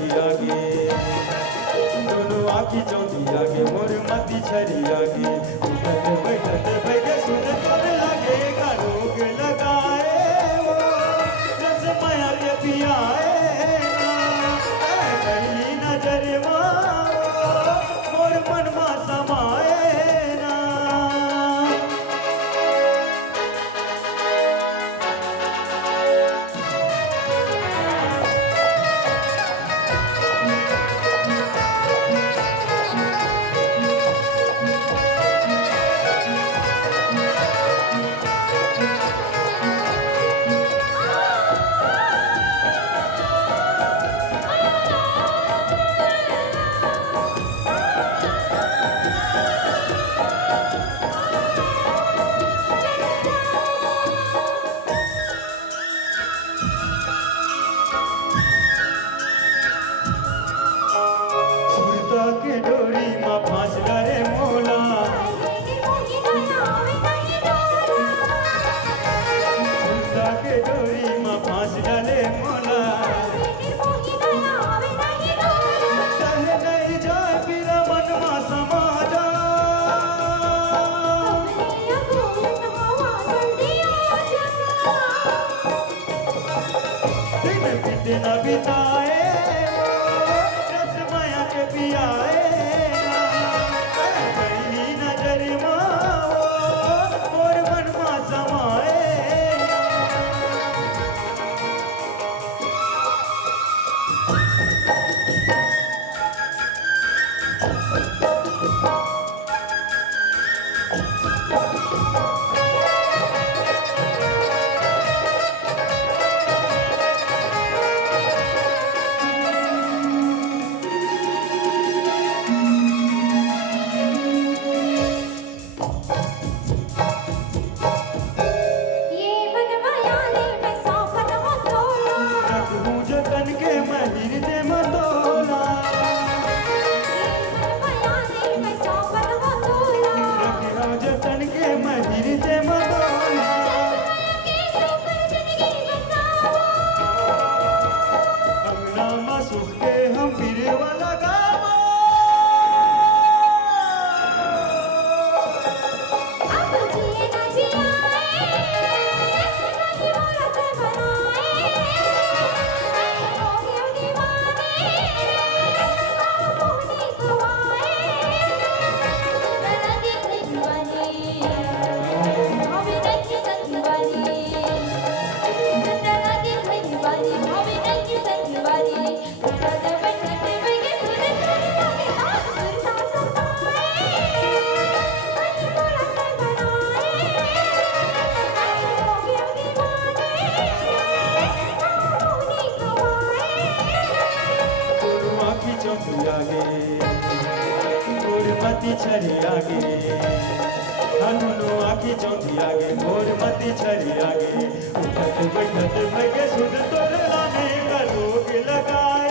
छरी आगे दोनों आखी चौंधी आगे मोर मती छरी आगे उठत बैठत बैठे सुन तोर लागे का रोग लगाए वो रस माया के पियाए ना पहली नजर मोर मन मा समाए ना। के डोरी मा फांसला रे मोला सुनता के डोरी मा फांसला रे मोला सह नहीं जाए पीरा मन मा समा जा दिन बीते न बिताए रस माया के पियाए पहली नजर मोर मन मा समाए। जतन के महिर दे मतोला रखियो जतन के महिर दे मतोला अंगना मा सुख के हम फिरे वाला गावा आगे मोर मती छरी आगे दोनों आखी चौंधी आगे मोर मती छरी आगे उठत बैठत बैठे सुन तोर लाने का रोग लगाए।